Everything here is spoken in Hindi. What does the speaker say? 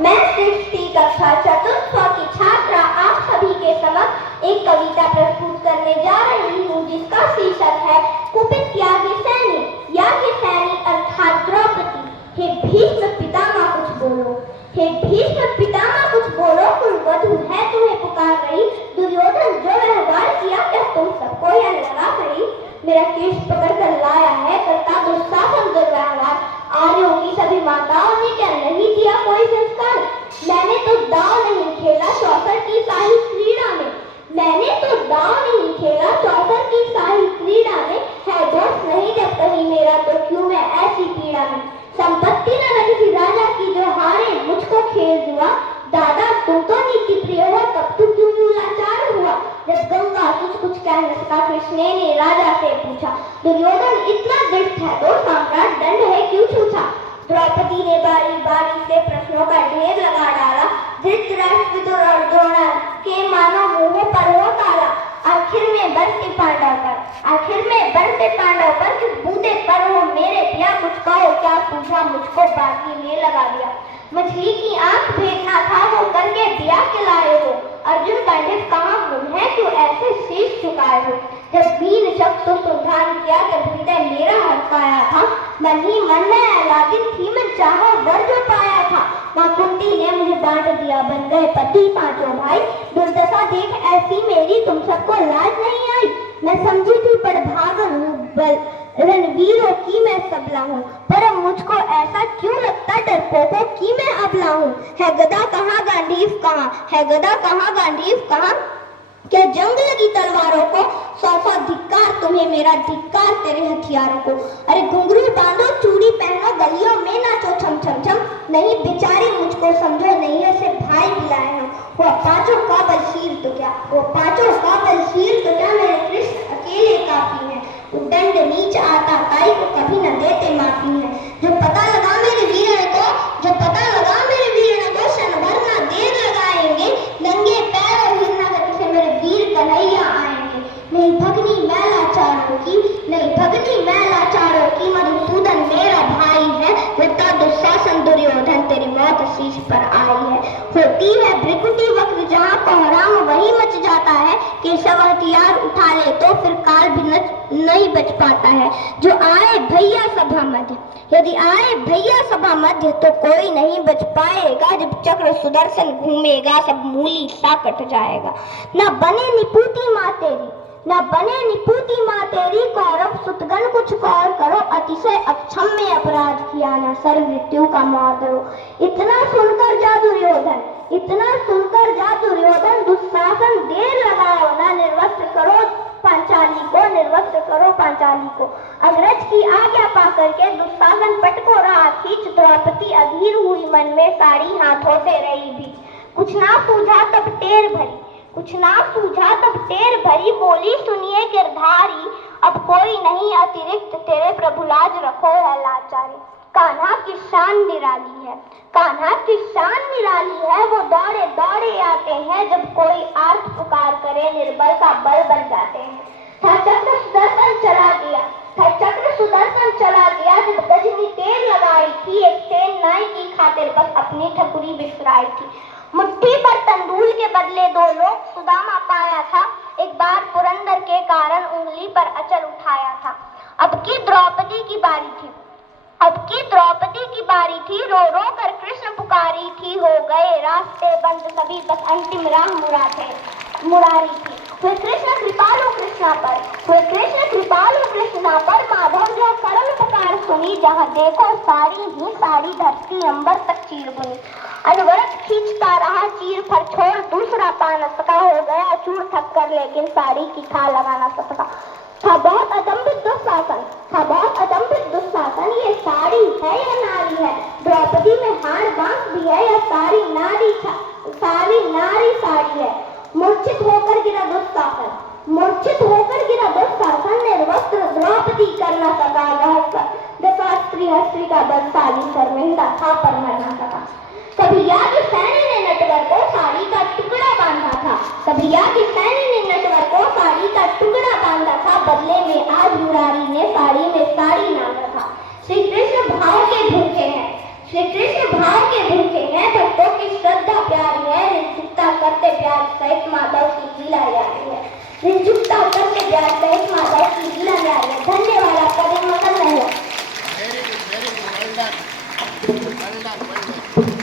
मैं सृष्टि कक्षा चतुर्थ की छात्रा आप सभी के समक्ष एक कविता प्रस्तुत करने जा रही हूँ, जिसका शीर्षक है कुपित याज्ञसेनी। याज्ञसेनी अर्थात द्रौपदी। हे भीष्म पितामह कुछ बोलो, हे भीष्म पितामह कुछ बोलो, कुलवधू है तुम्हें पुकार रही। दुर्योधन जो व्यवहार किया क्या तुम सबको यह लगा रही। मेरा केश पकड़ कर लाया है करता दुशासन दुर्व्यवहार। आर्यों की सभी माताओं ने क्या नहीं दिया कोई संस्कार। मैंने तो दाव नहीं खेला चौसर की शाही क्रीड़ा में। मैंने तो दाव नहीं खेला चौसर की शाही क्रीड़ा में। है दोस्त नहीं जब कहीं मेरा तो क्यों मैं ऐसी पीड़ा में। संपत्ति न किसी राजा की जो हारे मुझको खेल जुआ। दादा तुम तो नीति प्रिय हो तब तू क्यों यूं लाचार हुआ। जब गंगा तुझ कुछ कह न सका कृष्ण ने राजा से पूछा। दुर्योधन इतना दृढ़ है तो सम्राट दंड है क्यों छूछा। द्रौपदी ने बारी बारी से प्रश्नों का ढेर लगा डाला। धृतराष्ट्र विदुर और द्रोण के मानो मुंह पर हो ताला। आखिर में बनते पांडव पर किस बूते पर हो मेरे पिया। कुछ कहो क्या पूछा मुझको बाकी में लगा दिया। मछली की आंख फेंकना था वो करके दिया खिलाए हो। अर्जुन पांडव कहाँ गुम है क्यों ऐसे शीश झुकाए हो। जब वीर शब्द तो सुधान किया जब हृदय मेरा हड़काया था। मन ही मन में आह्लादित थी मैं चाहो वर जो पाया था। माँ कुंती ने मुझे बांट दिया बन गए पति पांचों भाई। दुर्दशा देख ऐसी मेरी तुम सबको लाज नहीं आई। मैं समझी थी पर भागन हूँ रणवीरों की मैं सबला हूँ। पर मुझको ऐसा क्यों लगता डरपोकों की मैं अबला हूँ। है गदा कहाँ गांडीव कहाँ, है गदा कहाँ गांडीव कहाँ। क्या जंग लगी तलवारों को सौ धिक्कार तुम्हें मेरा धिक्कार तेरे हथियारों को। अरे घुंघरू बांधो चूड़ी पहनो गलियों में नाचो छम छम छम। नहीं बेचारे मुझको समझो नहीं ऐसे भाई बुलाए हैं। वो पांचों का बलशील तो क्या, वो पांचों का बलशील तो क्या मेरे कृष्ण अकेले काफी है। दंड नीच आता ताई को कभी न देते माफी है। जो पता लगा मेरे वीर को, जो पता लगा मेरे वीर को क्षण भर न देर लगाएंगे। नंगे पैरों हिरना करके से मेरे वीर कन्हैया आएंगे। नहीं भगनी मैं लाचारों की, नहीं भगनी मैं लाचारों की। मधुसूदन मेरा भाई है होता दुशासन दुर्योधन तेरी मौत शीश पर आई है। होती है भृकुटी वक्त जहाँ कोहराम वही मच जाता है। केशव हथियार उठा ले तो फिर काल भी नहीं बच पाता है। जो आए भैया सभा मध्य, यदि आए भैया सभा मध्य तो कोई नहीं बच पाएगा। जब चक्र सुदर्शन घूमेगा सब मूली सा कट जाएगा। न बने निपुती माँ तेरी, न बने निपुती माँ तेरी। कौरव सुतगण कुछ कौर करो अतिशय अक्षम्य अपराध किया न सर मृत्यु का मादरो। इतना सुनकर जा दुर्योधन, इतना सुनकर जा दुर्योधन। दुशासन देर लगाओ ना निर्वस्त्र करो पांचाली को, निर्वस्त्र करो पांचाली को। अग्रज की आज्ञा पा करके दुशासन पटको रहा खींच। द्रौपदी अधीर हुई मन में साड़ी हाथों से रही भी। कुछ ना सूझा तब टेर भरी, कुछ ना सूझा तब टेर भरी। बोली सुनिए गिरधारी अब कोई नहीं अतिरिक्त तेरे प्रभु लाज रखो है लाचारी। कान्हा की शान निराली है, कान्हा की शान निराली है। वो दौड़े दौड़े आते हैं जब कोई आर्त पुकार करे निर्बल का बल बन जाते हैं। था चक्र सुदर्शन चला गया, था चक्र सुदर्शन चला गया। जब गजनी तेल लगाई थी एक सेन नाई की खातिर बस अपनी ठकुरी बिसराई थी। मुट्ठी पर तंदूल के बदले दो लोग सुदामा पाया था। एक बार पुरंदर के कारण उंगली पर अचल उठाया था। अब की द्रौपदी की बारी थी, अब की द्रौपदी की बारी थी। रो रो कर कृष्ण पुकारी थी। हो गए रास्ते बंद सभी बस अंतिम राह मुरारी थी। वे कृष्ण कृपालु कृष्णा पर, वे कृष्ण कृपालु कृष्णा पर। माधव जो सरल पुकार सुनी जहाँ देखो सारी ही सारी धरती अंबर तक चीर बुनी। अनवरत खींचता रहा चीर पर छोड़ दूसरा पा न सका। हो गया चूर थक कर लेकिन साड़ी की खा लगा न सका। था बहुत अदम्भित दुशासन, था बहुत अदम्भित दुशासन। ये साड़ी है या नारी है। द्रौपदी में हाड़ बांस भी है या सारी नारी साड़ी है। मूर्छित होकर गिरा दुशासन, मूर्छित होकर गिरा दुशासन। निर्वस्त्र द्रौपदी कर न सका दशा स्त्री का बलशाली शर्मिंदा था पर मर न सका। कभी याज्ञसेनी ने नटवर को साड़ी का टुकड़ा बांधा था, कभी याज्ञसेनी ने नटवर को साड़ी का टुकड़ा बांधा था। बदले में आज मुरारी ने साड़ी में साड़ी नांगा था। श्री कृष्ण भाव के भूखे हैं, श्री कृष्ण भाव के भूखे हैं। भक्तों के प्यार सहित माधव की लीला जारी है। दिल झुकता करके प्यार सहित माधव की लीला जारी है। धन्यवाद, आपका दिन मंगलमय हो। Very good, well done. Well done, well done.